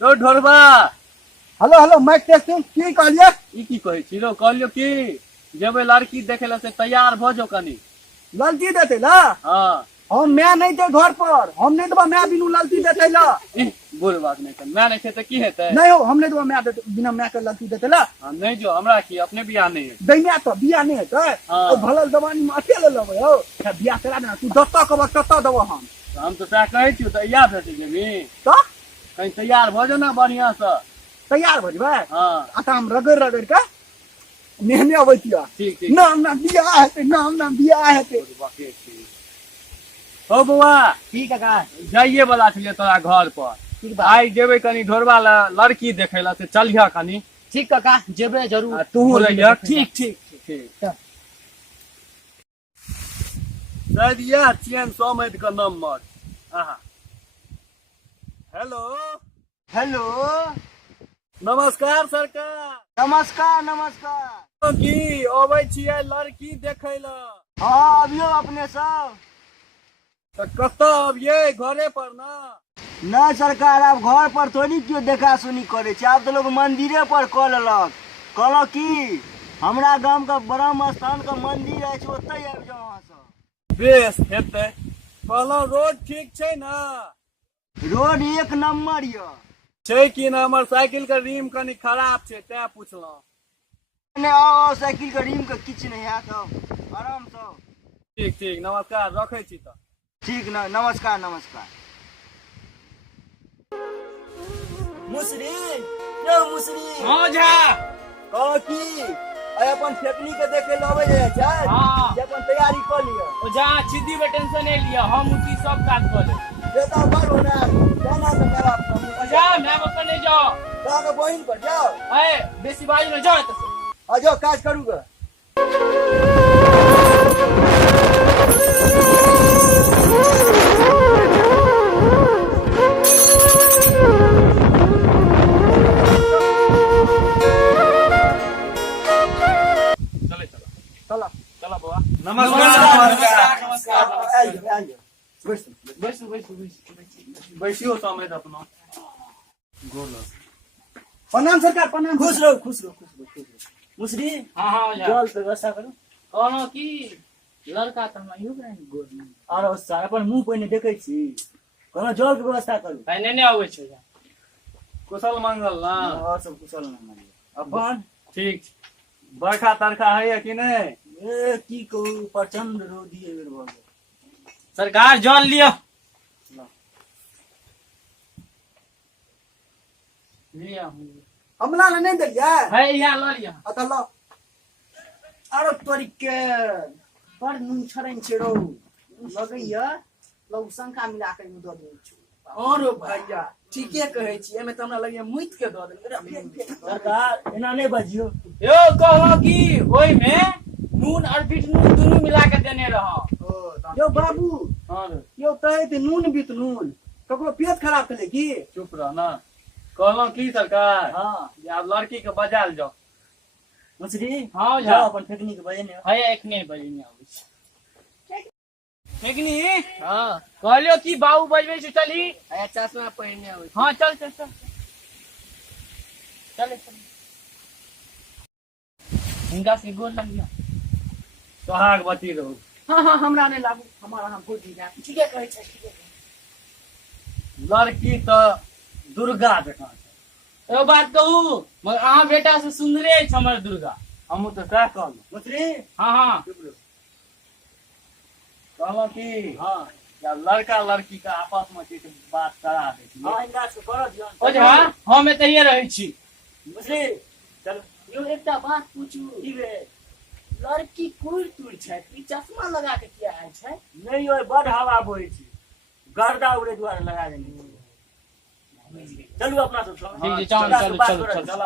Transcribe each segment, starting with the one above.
तो ढोरबा hello hello mic testing की कहलिए ई की कहै छी रो कहलियो की जेबे लड़की देखे ला से तैयार भ जो कनी। ललती देते ला हां हम मैं नहीं थे घर पर हम नहीं देबा मैं बिनु ललती देते ला बोल बात नहीं कर मैं नहीं थे त की हेतै नहीं हो हम नहीं देबा मैं बिना मैं के ललती देते ला हां नहीं जो हमरा की अपने बियाह नहीं है दैया तो बिया नहीं है हाँ। तो भलल दवानी में अकेले लेबे हो बिया करा देना तू दत्ता कब तत्ता देबो हम तो सह कहै छी त या भेट जेबी तो कहीं तैयार भ जो ना बढ़िया से। तैयार हो जबे हां आता हम रगड़ रगड़ के नेहने अबैतिया ठीक ठीक नाम ना बिया है नाम बिया है हो बउआ ठीक है का जाइए वाला छलिए तोरा घर पर ठीक बा आई जेबे कनी ढोरबा ला लड़की देखे ला से चलिया कनी। ठीक का जेबे जरूर तू रहिया ठीक ठीक ठीक शायद यह चैन समझ का नंबर। आहा हेलो हेलो नमस्कार सरकार नमस्कार नमस्कार की अबै छियै लड़की देखै ला हाँ अभियो अपने सब त कतऽ अबियै घरे पर ना नहीं सरकार अब घर पर थोड़ी क्यों देखा सुनी करे छे अब तो लोग मंदिरे पर कऽ लेलक कहलक कि हमरा गांव का ब्रह्म स्थान का मंदिर है ओतै आबि जाओ अहाँ सब। बेस हेतै कहलौं रोड ठीक छै ना रोड एक नंबर य छै कि ना हमर साइकिल के रिम कनी खराब छै तें पुछलौं। ने आओ साइकिल के रिम के किछ नहीं है तब आराम से ठीक ठीक नमस्कार रखै छी त ठीक न नमस्कार नमस्कार। मुसरी यो मुसरी हां झा कह की अय अपन फेकनी के देखे लबे जाय छै हां जे अपन तैयारी कर लियो ओ जा छिद्दी पे टेंशन नहीं लिया हम उसी सब काज कर ले बेटा बार होना जाना तो मेरा ओ जा मैं बकर नहीं जाओ का के बहिन पर जाओ ए बेसी बाजी में जाओ तो आ जाओ काज करूंगा। चले चला चला चला बउआ नमस्कार नमस्कार आइए बैसो बैसियो समय अपना गोल प्रणाम सरकार प्रणाम खुश रहो खुश रहो मुसरी हां हां जा जल व्यवस्था करू कहलो कि लड़का त हम यू ब्रांड गोर आरो सारा अपन मुंह पहिने देखै छी कहलो जल के व्यवस्था करू भाई ने आवे छै जा कुशल मंगल ना और सब कुशल न मानिए अपन ठीक बरखा तरखा है कि नहीं ए की कहू प्रचंड रोदी है बेर भऽ सरकार जल लियो लिया हमला नहीं देलिए है या ल लिया अत लो आरो तोरी के बड़ नुन छरन छेड़ो लगैया लोग शंका मिला के दऽ दै छै और भैया ठीके कहै छी एमे त हमरा लगे मुइत के द दे सरकार एना नहीं बजियो यो कहलो कि ओइ में नून और बीट नून दोनों मिला के देने रहो यो बाबू हाँ रे यो कहे थे नून बीत नून ककरो पेट खराब करे की चुप रह ना कहलो की सरकार हां जे आब लड़की के बजाल जाओ मुसरी हां जा जाओ अपन फेकनी के बजे ने है एक नहीं बजे नहीं आवे छै फेकनी हां कहलियो कि बाबू बजबै छै चली आया चश्मा पहिने आवे हां चल चल चल चल हिंगा से गोर लग गया सोहाग बती रहो हां हमरा नहीं लागू हमारा हम भूल गया ठीके कहै छै ठीके लड़की तो दुर्गा बेटा छै एगो बात कहू मगर अहाँ बेटा से सुंदरे छै हमर दुर्गा हमहू तो सह कहलू मुसरी हाँ हाँ कहलो की हां या लड़का लड़की का आपस में किछु बात करा दै छी हां इनका से कर दियो ओ जा हम एतहिए रहै छी मुसरी चल यो एकटा बात पूछू की रे लड़की कुल तुल छै ई चश्मा लगा के किया आयल छै नहीं ओए बड़ हवा बोए छी गर्दा उड़े द्वारा लगा देनी चलू अपना सब ठीक छै चल चल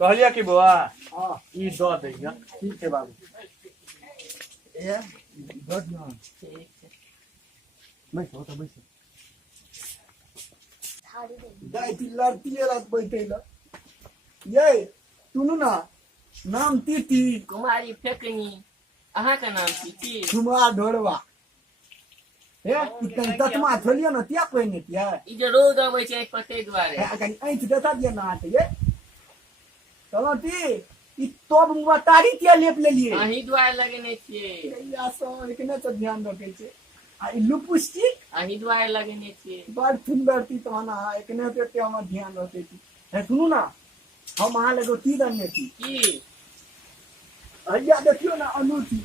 कहलिया कि बउआ हां ई दऽ दैया ठीक छै बाबू ए गुड मॉर्निंग ठीक छै बैठो तो बैठो दाई ती लड़ती है रात बैठे ला ये सुनू ना नाम तीती कुमारी फेकनी अहाँ का नाम की कुमार ढोरवा हे कनी ततमा थोलियो न तिया पहिने तिया ई जे रोज अबै छै एक पते दुआरे हे कनी ऐंठ देता दिया ना हाथ ये चलो ती ई तोब मुआ तारी तिया लेप लेलिए अहीं दुआरे लगेने छियै कैया सो एकने तो ध्यान रखे छे आ ई लिपस्टिक अहीं दुआरे लगेने छियै बड़ सुंदर ती तो ना एकने तो ते हम ध्यान रखे छी हे सुनू ना हम अहाँ लगो ती दने छी की अइया देखियो ना अनूठी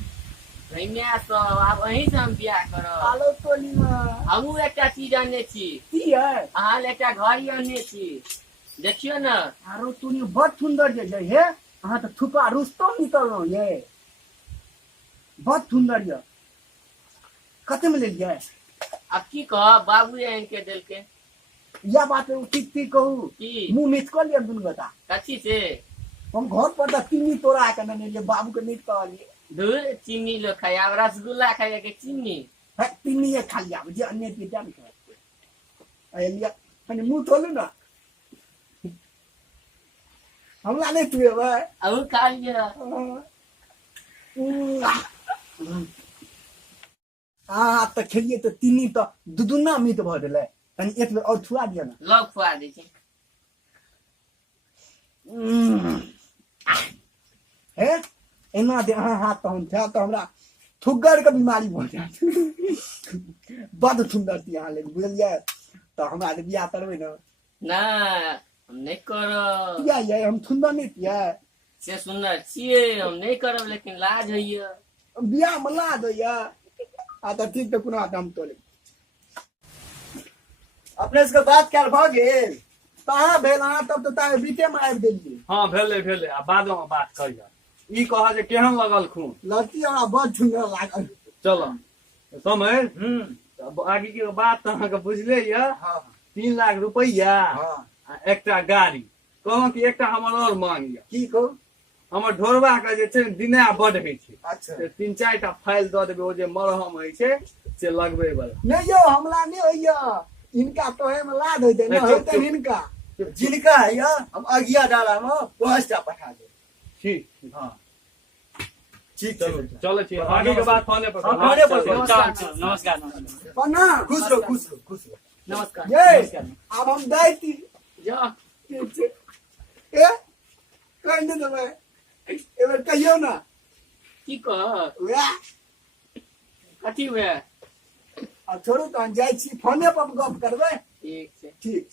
भैया सब आब अहीं से हम बियाह करब आलो टोली में हमहूँ एकटा चीज आनने छी की है अहाँ ले एकटा घड़ी आनने छी देखियो न आरो तूने बड़ सुंदर जे है हे अहाँ तो थुपा रुस्तम निकललो ये बड़ सुंदर ये कते में ले लिया अब की कहब बाबू आनि के देलकै या बात ठीक ठीक कहू की मुंह मीठ कर लिया दुनू बता कथी से हम घर पर तक चीनी तोड़ा के ने लिए बाबू के मीठ कहलिए दूध चीनी लोग खाए अब रसगुल्ला खाए के चीनी है चीनी ये खा लिया जे अन्य के जान के लिया मैंने मुंह खोलू ना हमला नहीं तुए भाई अब खा लिया तो खेलिए तो तीनी तो दुदुना मीट भ गेलै तनी एक बेर और छुआ दिया ना लग खुआ दै छै हे एना दे अहाँ हाथ तहन था तो हमरा थुग्गर के बीमारी भ जात बड़ सुंदर थी अहाँ ले बुझलिए तो हमरा ले बियाह करबै ना ना हम नहीं करब किया ये हम सुंदर नहीं किया से सुंदर छियै हम नहीं करब लेकिन लाज होइए बियाह में ला दो या आ तो ठीक तो कुना दम तोले अपने से बात क्या भ गेल कहाँ भेल अहाँ तब तो तारे बीते में आबि गेलिए हाँ भेले आ बादो में बात कहिया ई कह जे केहन लगल खून लड़की हमरा बड़ सुंदर लागल चलो समय आगे के बात तो अहाँके बुझले ये हाँ 3 लाख रुपया हाँ आ एकटा गाड़ी कहूँ कि एकटा हमर और मांग ये की कहू हमर ढोरबा के जे छै दिना बड होइ छै अच्छा से 3-4 टा फाइल दऽ देबै ओ जे मरहम होइ छै से लगबै वाला नहीं यो हमला नहीं होइया इनका तोहे में लाद होते ना चुप, होते चुप। इनका जिनका है या हम अगिया डाला में 5 टा पठा दे ठीक हाँ ठीक चलो चलो छी आगे के बात फोने पर हाँ, फोने पर चलो, नमस्कार, चलो। नमस्कार नमस्कार प्रणाम खुश रहो खुश रहो खुश रहो नमस्कार ये नमस्कार अब हम दाइती जा ठीक छै ए कह दे देबै एबर कहियो ना की कह वैह कथी हुए आ छोड़ू तहन जाइ छी फोने पर गप करबै ठीक छै ठीक